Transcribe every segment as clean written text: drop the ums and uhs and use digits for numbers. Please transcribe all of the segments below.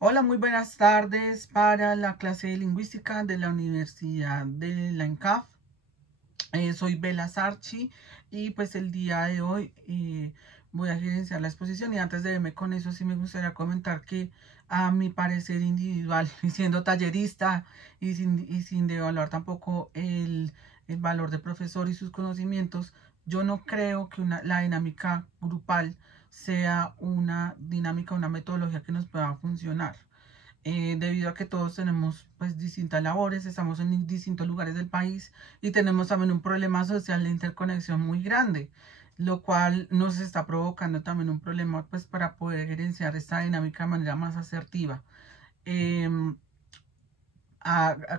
Hola, muy buenas tardes para la clase de lingüística de la Universidad de la ENCAF. Soy Bela Sarchi y pues el día de hoy voy a gerenciar la exposición y antes de irme con eso sí me gustaría comentar que a mi parecer individual y siendo tallerista y sin devaluar tampoco el valor del profesor y sus conocimientos, yo no creo que la dinámica grupal sea una dinámica, una metodología que nos pueda funcionar debido a que todos tenemos pues distintas labores, estamos en distintos lugares del país y tenemos también un problema social de interconexión muy grande, lo cual nos está provocando también un problema pues para poder gerenciar esta dinámica de manera más asertiva. Eh,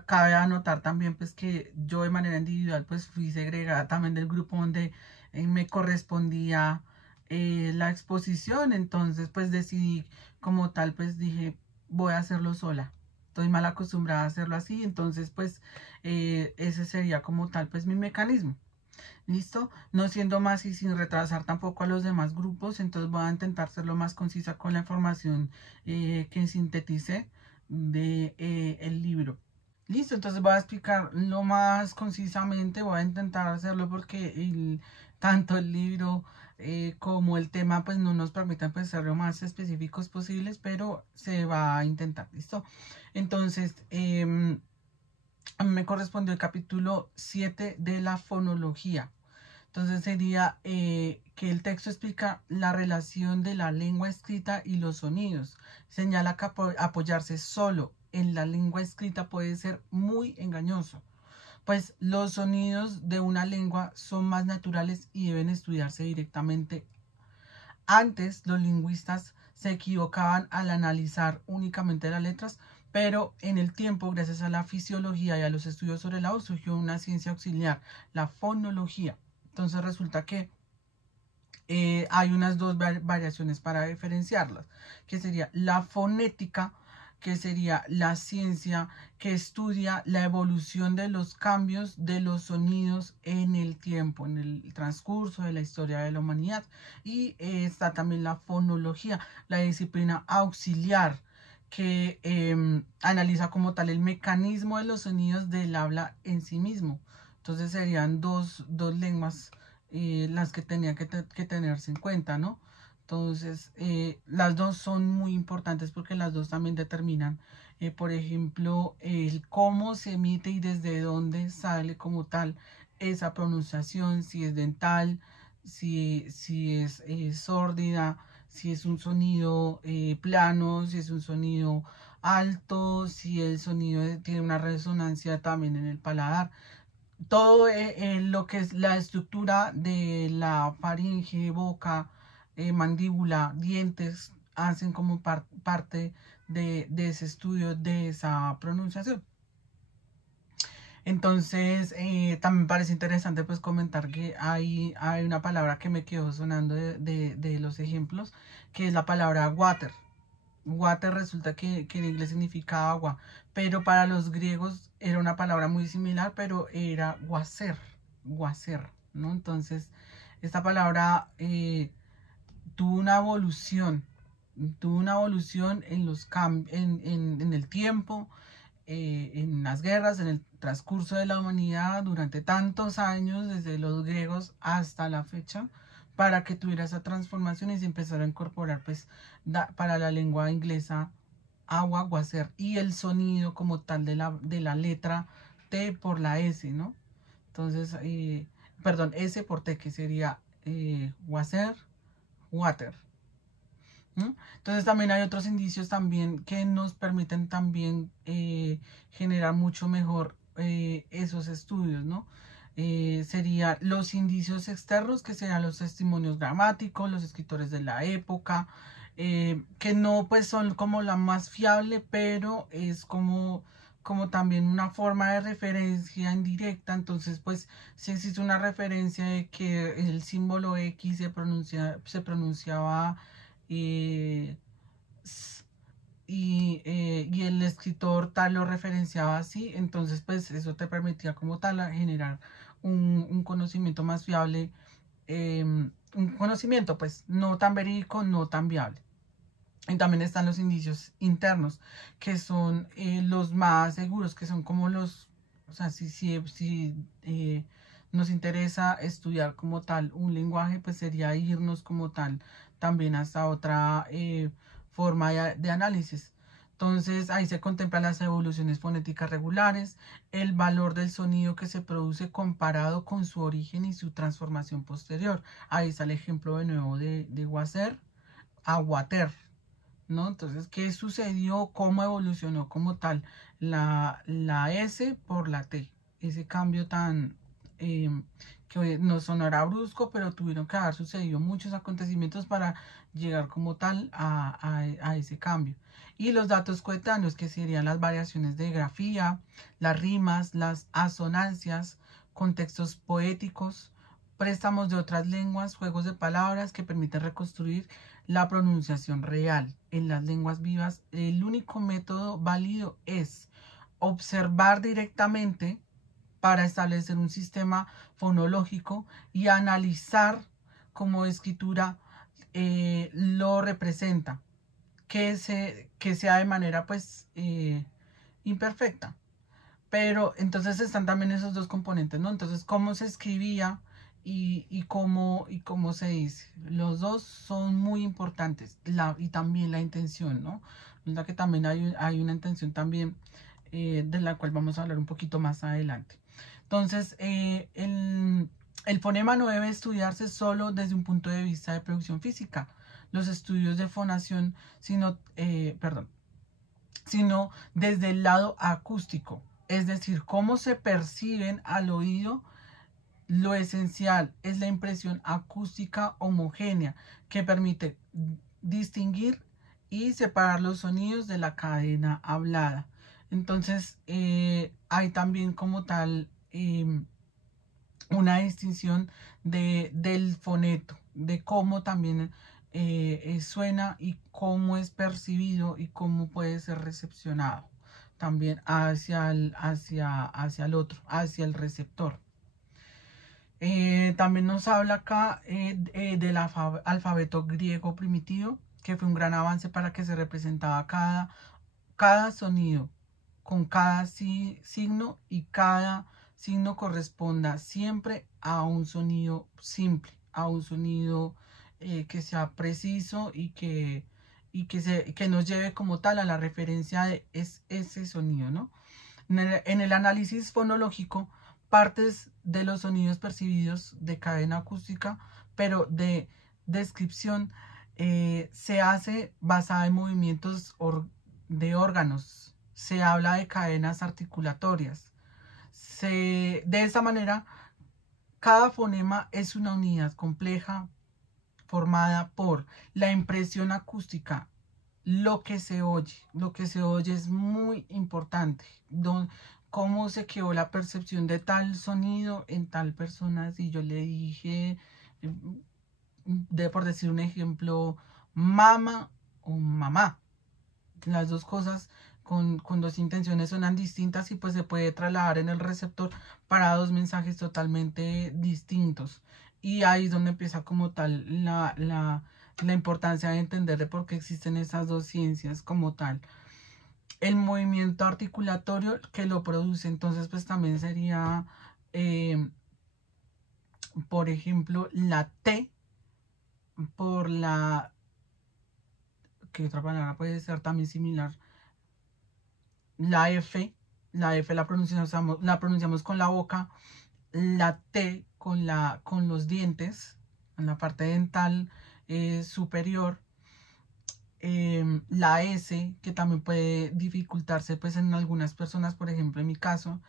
Cabe anotar también pues que yo de manera individual pues fui segregada también del grupo donde me correspondía la exposición, entonces pues decidí como tal pues dije voy a hacerlo sola. Estoy mal acostumbrada a hacerlo así, entonces pues ese sería como tal pues mi mecanismo. ¿Listo? No siendo más y sin retrasar tampoco a los demás grupos, entonces voy a intentar ser lo más concisa con la información que sinteticé de el libro. Listo, entonces voy a explicar lo más concisamente, voy a intentar hacerlo porque tanto el libro como el tema pues no nos permiten pues ser lo más específicos posibles, pero se va a intentar, ¿listo? Entonces, a mí me correspondió el capítulo 7 de la fonología. Entonces sería que el texto explica la relación de la lengua escrita y los sonidos. Señala que apoyarse solo en la lengua escrita puede ser muy engañoso, pues los sonidos de una lengua son más naturales y deben estudiarse directamente. Antes los lingüistas se equivocaban al analizar únicamente las letras, pero en el tiempo, gracias a la fisiología y a los estudios sobre la voz, surgió una ciencia auxiliar, la fonología. Entonces resulta que hay unas dos variaciones para diferenciarlas, que sería la fonética, que sería la ciencia que estudia la evolución de los cambios de los sonidos en el tiempo, en el transcurso de la historia de la humanidad. Y está también la fonología, la disciplina auxiliar que analiza como tal el mecanismo de los sonidos del habla en sí mismo. Entonces serían dos lenguas las que tenía que tenerse en cuenta, ¿no? Entonces, las dos son muy importantes porque las dos también determinan, por ejemplo, el cómo se emite y desde dónde sale como tal esa pronunciación, si es dental, si es sórdida, si es un sonido plano, si es un sonido alto, si el sonido tiene una resonancia también en el paladar. Todo lo que es la estructura de la faringe, boca, mandíbula, dientes, hacen como parte de ese estudio, de esa pronunciación. Entonces, también parece interesante pues comentar que hay una palabra que me quedó sonando de los ejemplos, que es la palabra water. Water resulta que en inglés significa agua, pero para los griegos era una palabra muy similar, pero era guacer, ¿no? Entonces, esta palabra tuvo tuvo una evolución en en el tiempo, en las guerras, en el transcurso de la humanidad durante tantos años, desde los griegos hasta la fecha, para que tuviera esa transformación y se empezara a incorporar, pues, para la lengua inglesa, agua, aguacer, y el sonido como tal de la letra T por la S, ¿no? Entonces, perdón, S por T, que sería guacer, water. ¿Mm? Entonces también hay otros indicios también que nos permiten también generar mucho mejor esos estudios, ¿no? Serían los indicios externos, que serían los testimonios gramáticos, los escritores de la época, que no pues son como la más fiable, pero es como también una forma de referencia indirecta. Entonces pues si existe una referencia de que el símbolo X se pronunciaba eh, y el escritor tal lo referenciaba así, entonces pues eso te permitía como tal a generar un conocimiento más fiable, un conocimiento pues no tan verídico, no tan viable. Y también están los indicios internos, que son los más seguros, que son como los, o sea, si nos interesa estudiar como tal un lenguaje, pues sería irnos como tal también hasta otra forma de análisis. Entonces ahí se contemplan las evoluciones fonéticas regulares, el valor del sonido que se produce comparado con su origen y su transformación posterior. Ahí está el ejemplo de nuevo de Wasser a Water, ¿no? Entonces, ¿qué sucedió? ¿Cómo evolucionó como tal la S por la T? Ese cambio tan que no sonará brusco, pero tuvieron que haber sucedido muchos acontecimientos para llegar como tal a ese cambio. Y los datos coetáneos, que serían las variaciones de grafía, las rimas, las asonancias, contextos poéticos, préstamos de otras lenguas, juegos de palabras que permiten reconstruir la pronunciación real. En las lenguas vivas, el único método válido es observar directamente para establecer un sistema fonológico y analizar cómo escritura lo representa, que sea de manera pues imperfecta. Pero entonces están también esos dos componentes, ¿no? Entonces, cómo se escribía y cómo se dice. Los dos son muy importantes. Y también la intención, ¿no? La que también hay una intención también de la cual vamos a hablar un poquito más adelante. Entonces, el fonema no debe estudiarse solo desde un punto de vista de producción física. Los estudios de fonación, sino desde el lado acústico, es decir, cómo se perciben al oído. Lo esencial es la impresión acústica homogénea que permite distinguir y separar los sonidos de la cadena hablada. Entonces, hay también como tal una distinción del foneto, de cómo también suena y cómo es percibido y cómo puede ser recepcionado también hacia el otro, hacia el receptor. También nos habla acá del alfabeto griego primitivo, que fue un gran avance para que se representaba cada sonido con cada signo, y cada signo corresponda siempre a un sonido simple, a un sonido que sea preciso y que nos lleve como tal a la referencia de ese sonido, ¿no? En el análisis fonológico, partes de los sonidos percibidos de cadena acústica, pero de descripción, se hace basada en movimientos de órganos. Se habla de cadenas articulatorias. De esa manera, cada fonema es una unidad compleja formada por la impresión acústica, lo que se oye. Lo que se oye es muy importante. Cómo se quedó la percepción de tal sonido en tal persona. Si yo le dije, por decir un ejemplo, mama o mamá. Las dos cosas con dos intenciones suenan distintas y pues se puede trasladar en el receptor para dos mensajes totalmente distintos. Y ahí es donde empieza como tal la importancia de entender de por qué existen esas dos ciencias como tal. El movimiento articulatorio que lo produce, entonces pues también sería, por ejemplo, la T por la... ¿Qué otra palabra puede ser también similar? La F, la pronunciamos con la boca, la T con los dientes, en la parte dental superior, la S, que también puede dificultarse pues en algunas personas, por ejemplo en mi caso,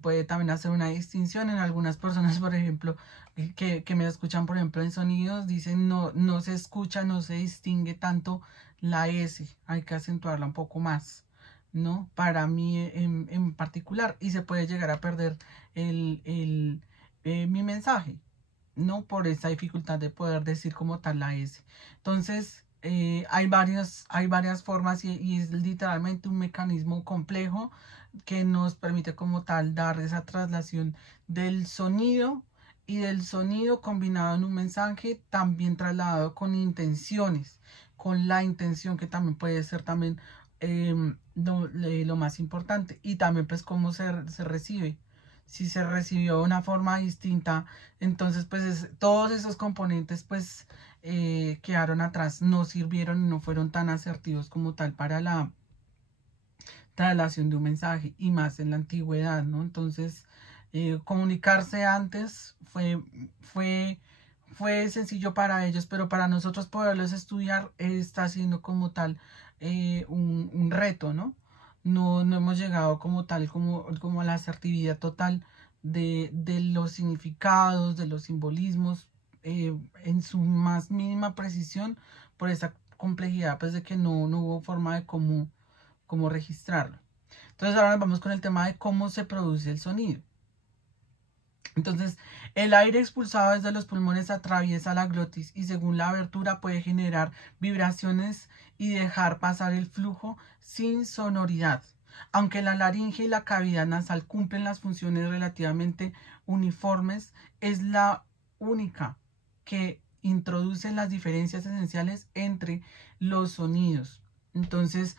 puede también hacer una distinción en algunas personas, por ejemplo, que me escuchan, por ejemplo, en sonidos, dicen no se escucha, no se distingue tanto la S, hay que acentuarla un poco más, ¿no? Para mí en particular, y se puede llegar a perder mi mensaje, ¿no? Por esa dificultad de poder decir como tal la S. Entonces, hay varias formas y es literalmente un mecanismo complejo que nos permite como tal dar esa traslación del sonido, y del sonido combinado en un mensaje también trasladado con intenciones, con la intención, que también puede ser también lo más importante, y también pues cómo se recibe. Si se recibió de una forma distinta, entonces pues todos esos componentes pues quedaron atrás, no sirvieron y no fueron tan asertivos como tal para la traslación de un mensaje, y más en la antigüedad, ¿no? Entonces, comunicarse antes fue sencillo para ellos, pero para nosotros poderlos estudiar está siendo como tal un reto, ¿no? No hemos llegado como tal, como a la asertividad total de los significados, de los simbolismos, en su más mínima precisión, por esa complejidad, pues de que no hubo forma de cómo registrarlo. Entonces ahora nos vamos con el tema de cómo se produce el sonido. Entonces, el aire expulsado desde los pulmones atraviesa la glotis y según la abertura puede generar vibraciones y dejar pasar el flujo sin sonoridad. Aunque la laringe y la cavidad nasal cumplen las funciones relativamente uniformes, es la única que introduce las diferencias esenciales entre los sonidos. Entonces,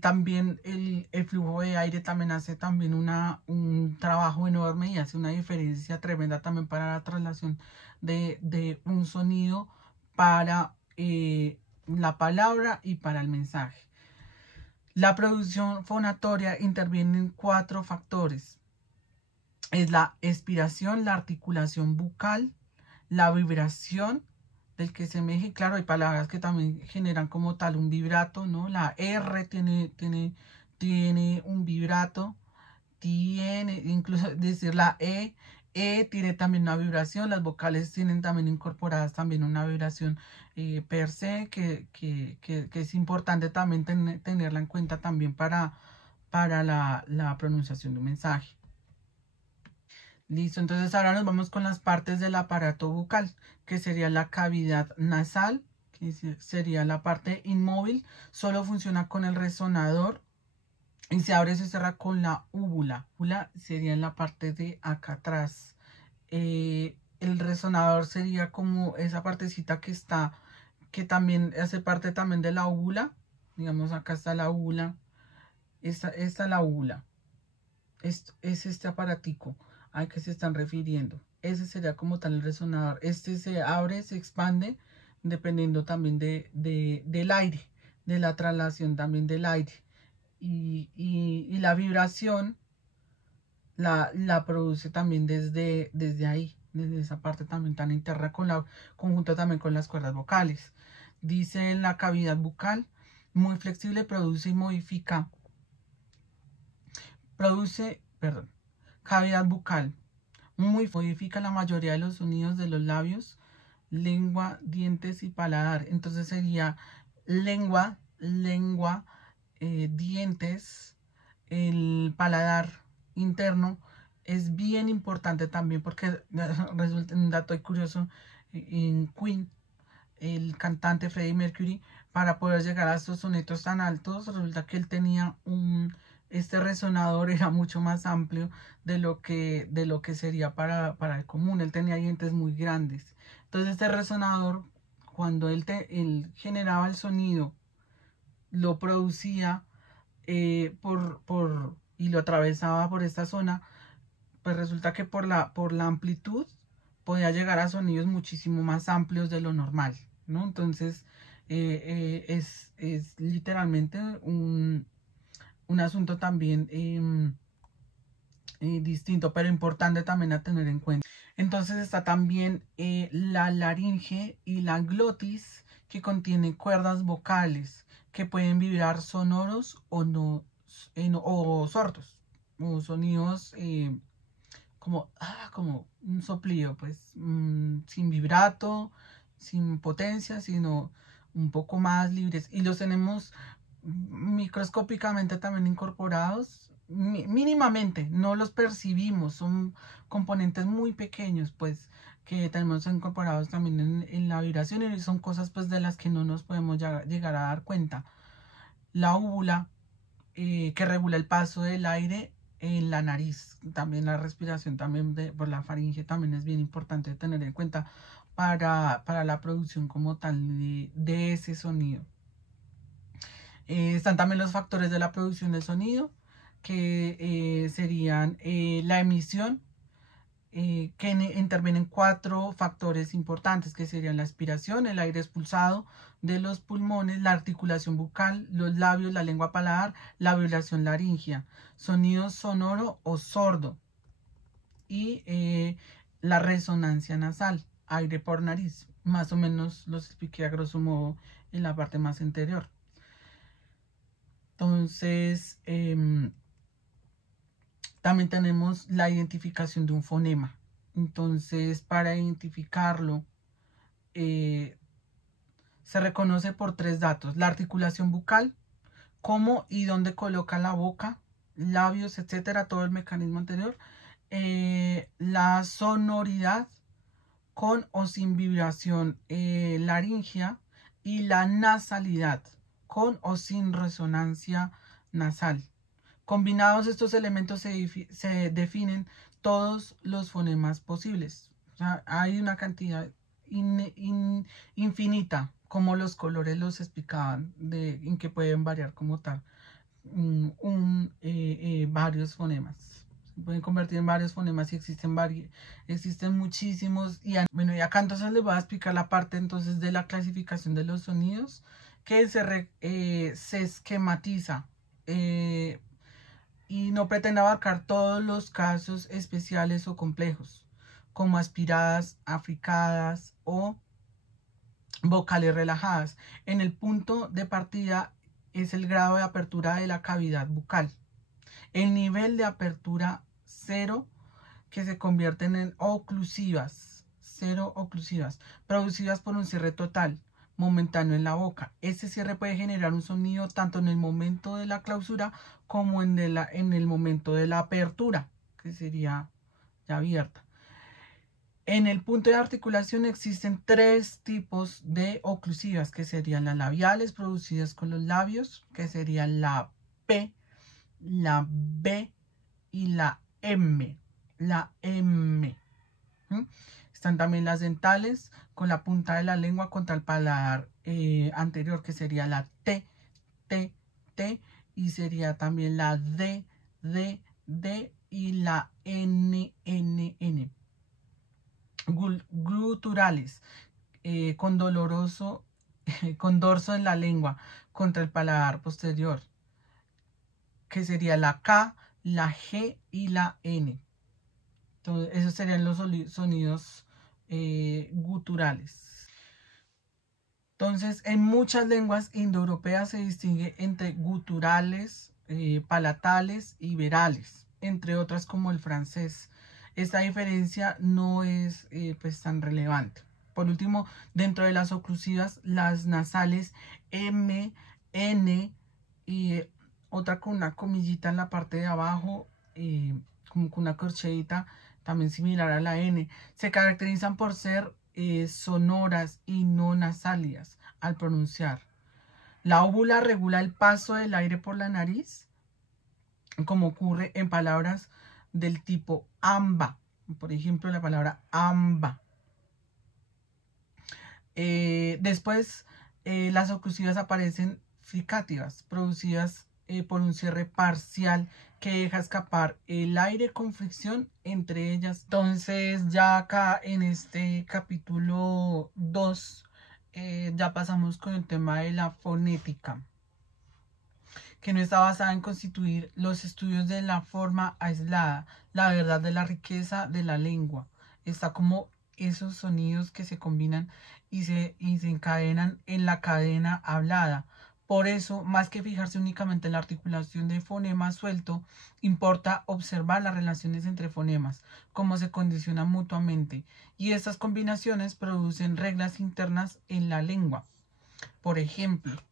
también el flujo de aire también hace también un trabajo enorme y hace una diferencia tremenda también para la traslación de un sonido para la palabra y para el mensaje. La producción fonatoria interviene en 4 factores. Es la expiración, la articulación bucal, la vibración del que se emeje. Claro, hay palabras que también generan como tal un vibrato, ¿no? La R tiene un vibrato, incluso decir la E tiene también una vibración, las vocales tienen también incorporadas también una vibración per se, que es importante también tenerla en cuenta también para la pronunciación de un mensaje. Listo, entonces ahora nos vamos con las partes del aparato bucal, que sería la cavidad nasal, que sería la parte inmóvil, solo funciona con el resonador y se abre y se cierra con la úvula. Úvula sería en la parte de acá atrás. El resonador sería como esa partecita que está, que también hace parte también de la úvula. Digamos, acá está la úvula, esta es la úvula. Esto es este aparatico al que se están refiriendo. Ese sería como tal el resonador. Este se abre, se expande, dependiendo también del aire, de la traslación también del aire. Y la vibración la produce también desde ahí, desde esa parte también tan interna, conjunto también con las cuerdas vocales. Dice en la cavidad bucal, muy flexible, produce y modifica. Cavidad bucal, muy modifica la mayoría de los sonidos de los labios, lengua, dientes y paladar. Entonces sería lengua, dientes, el paladar interno. Es bien importante también porque resulta un dato curioso, en Queen, el cantante Freddie Mercury, para poder llegar a estos sonetos tan altos, resulta que él tenía este resonador era mucho más amplio de lo que sería para el común. Él tenía dientes muy grandes. Entonces este resonador, cuando él generaba el sonido, lo producía y lo atravesaba por esta zona, pues resulta que por la amplitud podía llegar a sonidos muchísimo más amplios de lo normal, ¿no? Entonces es literalmente un asunto también distinto, pero importante también a tener en cuenta. Entonces está también la laringe y la glotis, que contiene cuerdas vocales que pueden vibrar sonoros o no, o sordos, o sonidos como un soplido, pues sin vibrato, sin potencia, sino un poco más libres. Y los tenemos microscópicamente también incorporados, mínimamente, no los percibimos, son componentes muy pequeños, pues, que tenemos incorporados también en la vibración, y son cosas pues de las que no nos podemos llegar a dar cuenta. La úvula, que regula el paso del aire en la nariz, también la respiración también por la faringe también es bien importante tener en cuenta para la producción como tal de ese sonido. Están también los factores de la producción del sonido, que serían la emisión, que intervienen 4 factores importantes, que serían la aspiración, el aire expulsado de los pulmones, la articulación bucal, los labios, la lengua paladar, la vibración laringea, sonido sonoro o sordo, y la resonancia nasal, aire por nariz. Más o menos los expliqué a grosso modo en la parte más anterior. Entonces, también tenemos la identificación de un fonema. Entonces, para identificarlo, se reconoce por 3 datos: la articulación bucal, cómo y dónde coloca la boca, labios, etcétera, todo el mecanismo anterior, la sonoridad con o sin vibración laringea, y la nasalidad con o sin resonancia nasal. Combinados estos elementos se definen todos los fonemas posibles. O sea, hay una cantidad infinita, como los colores los explicaban, en que pueden variar como tal varios fonemas. Se pueden convertir en varios fonemas y existen muchísimos. Bueno, y acá entonces les voy a explicar la parte entonces de la clasificación de los sonidos, que se esquematiza y no pretende abarcar todos los casos especiales o complejos, como aspiradas, africadas o vocales relajadas. En el punto de partida es el grado de apertura de la cavidad bucal. El nivel de apertura 0, que se convierten en oclusivas, 0 oclusivas, producidas por un cierre total momentáneo en la boca. Este cierre puede generar un sonido tanto en el momento de la clausura como en el momento de la apertura, que sería ya abierta. En el punto de articulación existen 3 tipos de oclusivas, que serían las labiales, producidas con los labios, que serían la P, la B y la M. La M. Están también las dentales, con la punta de la lengua contra el paladar anterior, que sería la T, T, T, y sería también la D, D, D y la N, N, N. Gluturales, con dorso en la lengua contra el paladar posterior, que sería la K, la G y la N. Entonces, esos serían los sonidos guturales. Entonces, en muchas lenguas indoeuropeas se distingue entre guturales, palatales y verales, entre otras como el francés. Esta diferencia no es pues tan relevante. Por último, dentro de las oclusivas, las nasales M, N y otra con una comillita en la parte de abajo, como con una corcheita, también similar a la N, se caracterizan por ser sonoras y no nasalias al pronunciar. La óvula regula el paso del aire por la nariz, como ocurre en palabras del tipo amba. Por ejemplo, la palabra amba. Después, las oclusivas aparecen fricativas, producidas por un cierre parcial que deja escapar el aire con fricción entre ellas. Entonces, ya acá en este capítulo 2, ya pasamos con el tema de la fonética, que no está basada en constituir los estudios de la forma aislada, la verdad de la riqueza de la lengua. Está como esos sonidos que se combinan y se encadenan en la cadena hablada. Por eso, más que fijarse únicamente en la articulación de fonema suelto, importa observar las relaciones entre fonemas, cómo se condicionan mutuamente, y estas combinaciones producen reglas internas en la lengua. Por ejemplo,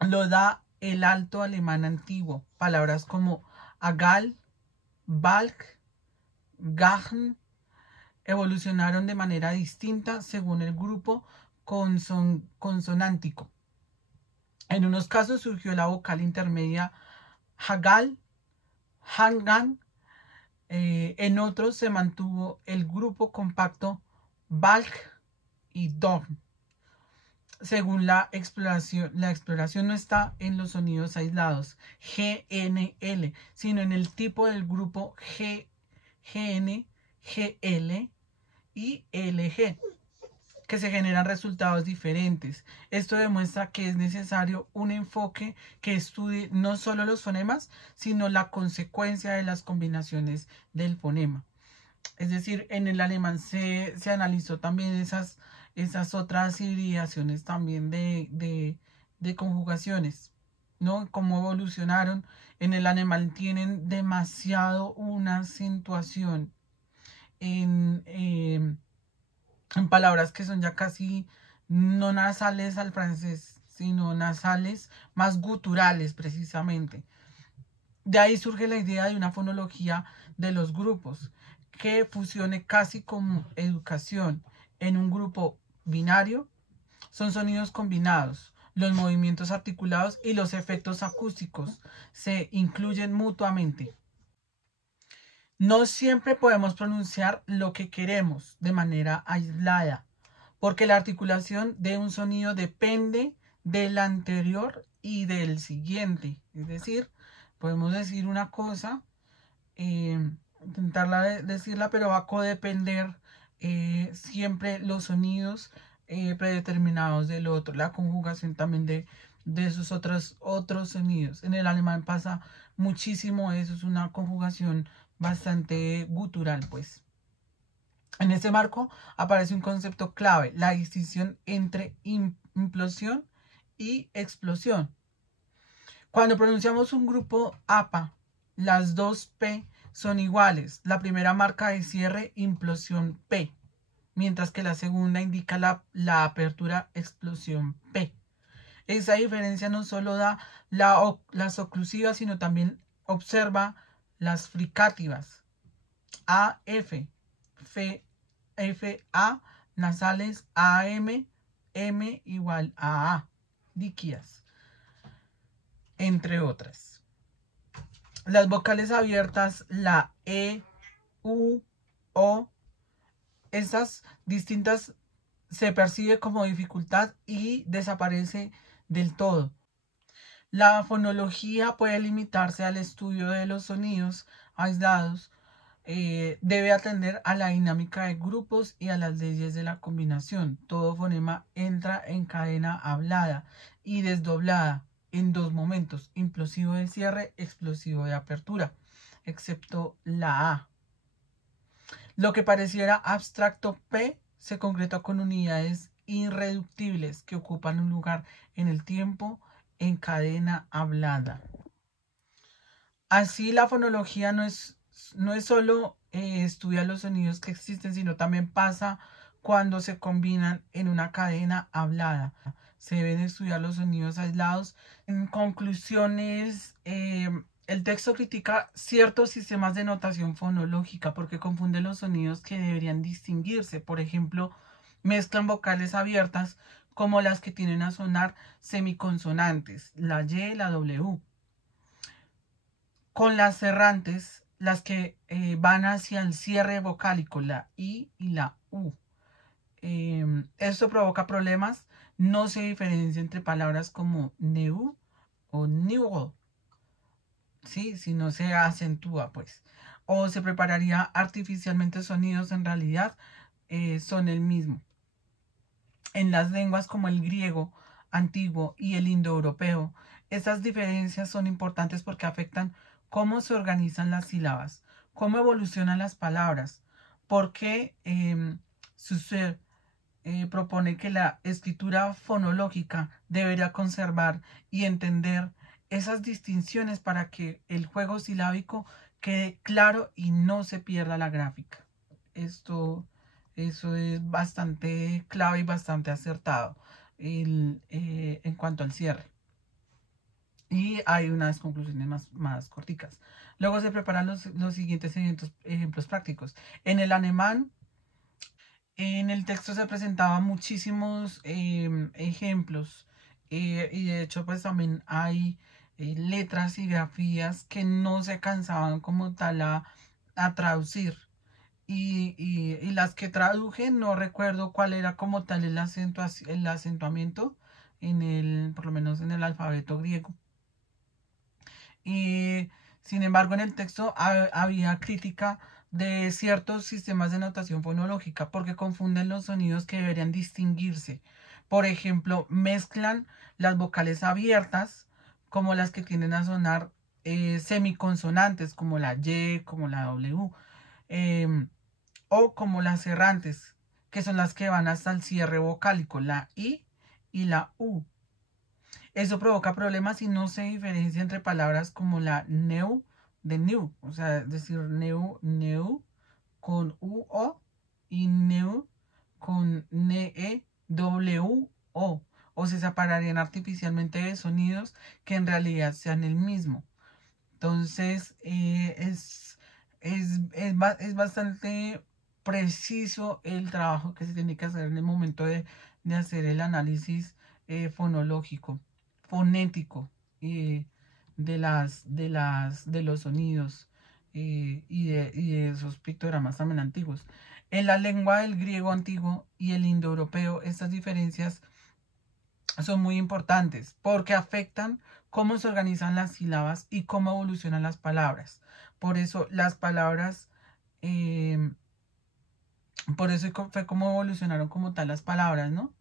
lo da el alto alemán antiguo. Palabras como agal, balk, gahn evolucionaron de manera distinta según el grupo consonántico. En unos casos surgió la vocal intermedia hagal, hangan, En otros se mantuvo el grupo compacto Balk y Dom. Según la exploración no está en los sonidos aislados GNL, sino en el tipo del grupo GN, GL y LG, que se generan resultados diferentes. Esto demuestra que es necesario un enfoque que estudie no solo los fonemas, sino la consecuencia de las combinaciones del fonema. Es decir, en el alemán se analizó también esas otras hibridaciones también de conjugaciones, ¿no? Cómo evolucionaron. En el alemán tienen demasiado una acentuación en palabras que son ya casi no nasales al francés, sino nasales más guturales precisamente. De ahí surge la idea de una fonología de los grupos que fusione casi como educación en un grupo binario. Son sonidos combinados. Los movimientos articulados y los efectos acústicos se incluyen mutuamente. No siempre podemos pronunciar lo que queremos de manera aislada, porque la articulación de un sonido depende del anterior y del siguiente. Es decir, podemos decir una cosa, intentarla decirla, pero va a codepender siempre los sonidos predeterminados del otro, la conjugación también de esos otros sonidos. En el alemán pasa muchísimo eso, es una conjugación bastante gutural, pues. En este marco aparece un concepto clave, la distinción entre implosión y explosión. Cuando pronunciamos un grupo APA, las dos P son iguales. La primera marca de cierre, implosión P, mientras que la segunda indica la apertura, explosión P. Esa diferencia no solo da las oclusivas, sino también observa las fricativas. AF, FA, nasales AM, M igual a A, líquidas, entre otras. Las vocales abiertas, la E, U, O, esas distintas se percibe como dificultad y desaparece del todo. La fonología puede limitarse al estudio de los sonidos aislados, debe atender a la dinámica de grupos y a las leyes de la combinación. Todo fonema entra en cadena hablada y desdoblada en dos momentos, implosivo de cierre, explosivo de apertura, excepto la A. Lo que pareciera abstracto P se concreta con unidades irreductibles que ocupan un lugar en el tiempo en cadena hablada. Así la fonología no es solo estudiar los sonidos que existen, sino también pasa cuando se combinan en una cadena hablada. Se deben estudiar los sonidos aislados. En conclusiones, el texto critica ciertos sistemas de notación fonológica porque confunde los sonidos que deberían distinguirse. Por ejemplo, mezclan vocales abiertas como las que tienen a sonar semiconsonantes, la Y y la W, con las cerrantes, las que van hacia el cierre vocálico, la I y la U. Esto provoca problemas, no se diferencia entre palabras como neu o niu, ¿sí? Si no se acentúa, pues. O se prepararía artificialmente sonidos, en realidad son el mismo. En las lenguas como el griego antiguo y el indoeuropeo, estas diferencias son importantes porque afectan cómo se organizan las sílabas, cómo evolucionan las palabras, porque Saussure propone que la escritura fonológica debería conservar y entender esas distinciones para que el juego silábico quede claro y no se pierda la gráfica. Eso es bastante clave y bastante acertado en cuanto al cierre. Y hay unas conclusiones más corticas. Luego se preparan los siguientes ejemplos prácticos. En el alemán, en el texto se presentaban muchísimos ejemplos y de hecho pues también hay letras y grafías que no se cansaban como tal a traducir. Y las que traduje no recuerdo cuál era como tal el acentuamiento por lo menos en el alfabeto griego. Y sin embargo, en el texto había crítica de ciertos sistemas de notación fonológica porque confunden los sonidos que deberían distinguirse. Por ejemplo, mezclan las vocales abiertas como las que tienden a sonar semiconsonantes, como la Y, como la W, em, o como las errantes, que son las que van hasta el cierre vocálico, la I y la U. Eso provoca problemas si no se diferencia entre palabras como la neu de new, o sea, decir neu con u-o y neu con ne-w-o, o se separarían artificialmente de sonidos que en realidad sean el mismo. Entonces, es bastante preciso el trabajo que se tiene que hacer en el momento de hacer el análisis fonológico, fonético, de los sonidos y de esos pictogramas también antiguos. En la lengua del griego antiguo y el indoeuropeo, estas diferencias son muy importantes porque afectan cómo se organizan las sílabas y cómo evolucionan las palabras. Por eso las palabras, eh, por eso fue como evolucionaron como tal las palabras, ¿no?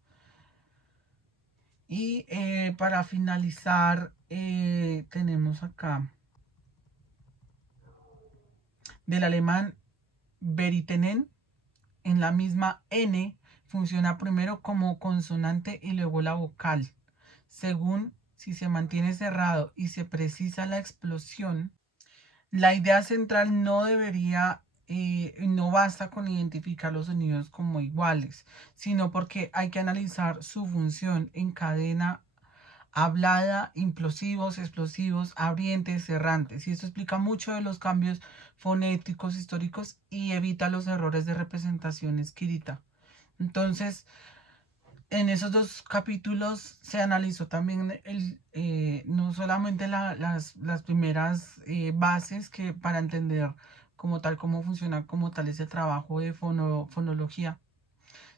Y para finalizar, tenemos acá del alemán Beritenen, en la misma N funciona primero como consonante y luego la vocal. Según si se mantiene cerrado y se precisa la explosión, la idea central no basta con identificar los sonidos como iguales, sino porque hay que analizar su función en cadena hablada, implosivos, explosivos, abrientes, errantes. Y esto explica mucho de los cambios fonéticos históricos y evita los errores de representación escrita. Entonces, en esos dos capítulos se analizó también no solamente las primeras bases que para entender como tal cómo funciona como tal ese trabajo de fonología,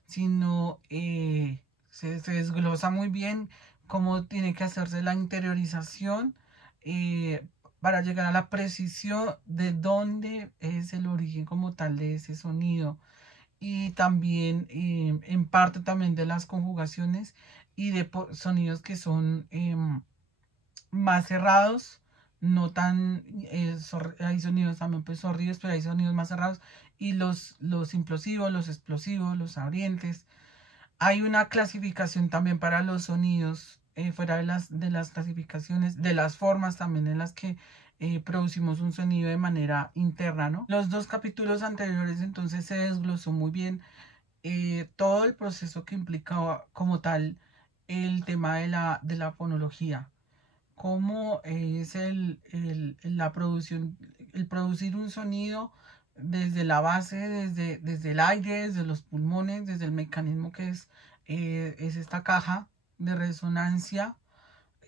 sino se desglosa muy bien cómo tiene que hacerse la interiorización eh, para llegar a la precisión de dónde es el origen como tal de ese sonido y también en parte también de las conjugaciones y de sonidos que son más cerrados, no tan, hay sonidos también pues sordidos, pero hay sonidos más cerrados y los implosivos, los explosivos, los abrientes. Hay una clasificación también para los sonidos, fuera de las clasificaciones, de las formas también en las que producimos un sonido de manera interna, ¿no? Los dos capítulos anteriores entonces se desglosó muy bien todo el proceso que implicaba como tal el tema de la fonología, cómo es la producción, el producir un sonido desde la base, desde el aire, desde los pulmones, desde el mecanismo que es esta caja de resonancia,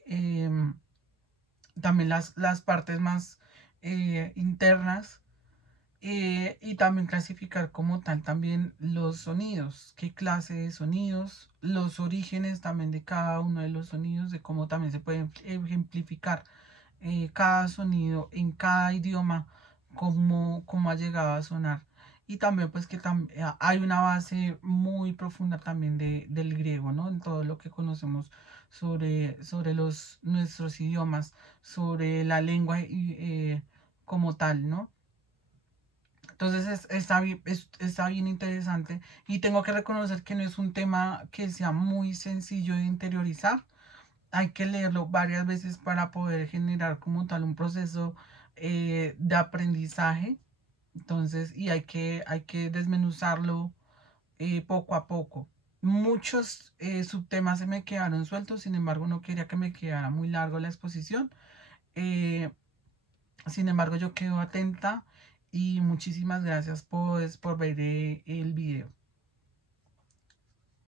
em, también las partes más internas y también clasificar como tal también los sonidos, qué clase de sonidos, los orígenes también de cada uno de los sonidos, de cómo también se puede ejemplificar cada sonido en cada idioma, cómo ha llegado a sonar. Y también pues que hay una base muy profunda también del griego, ¿no? En todo lo que conocemos sobre nuestros idiomas, sobre la lengua como tal, ¿no? Entonces está bien interesante y tengo que reconocer que no es un tema que sea muy sencillo de interiorizar. Hay que leerlo varias veces para poder generar como tal un proceso de aprendizaje. Entonces, y hay que desmenuzarlo poco a poco. Muchos subtemas se me quedaron sueltos, sin embargo, no quería que me quedara muy largo la exposición. Eh, Sin embargo, yo quedo atenta y muchísimas gracias por ver el video.